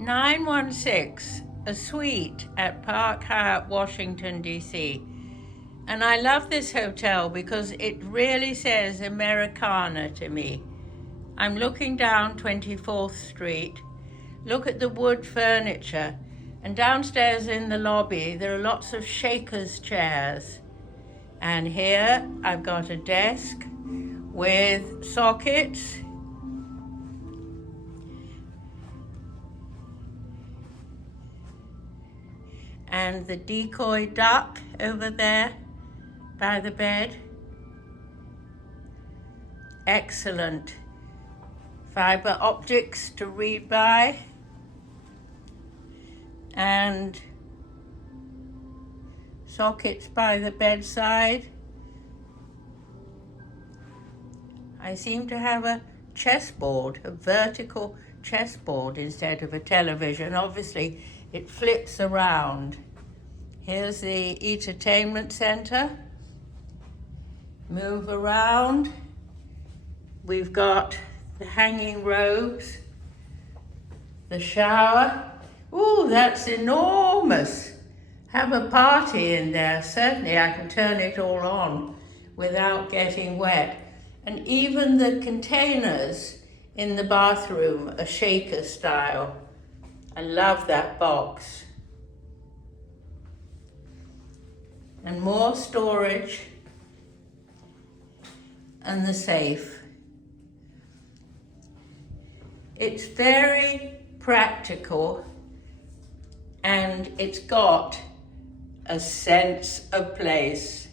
916, a suite at Park Hyatt Washington DC. And I love this hotel because it really says Americana to me. I'm looking down 24th Street. Look at the wood furniture. And downstairs in the lobby, there are lots of shakers chairs. And here I've got a desk with sockets. And the decoy duck over there by the bed. Excellent. Fiber optics to read by. And sockets by the bedside. I seem to have a chessboard, a vertical chessboard instead of a television. Obviously, it flips around. Here's the entertainment center. Move around. We've got the hanging robes, the shower. Ooh, that's enormous. Have a party in there. Certainly I can turn it all on without getting wet. And even the containers in the bathroom are shaker style. I love that box. And more storage. And the safe. It's very practical and it's got a sense of place.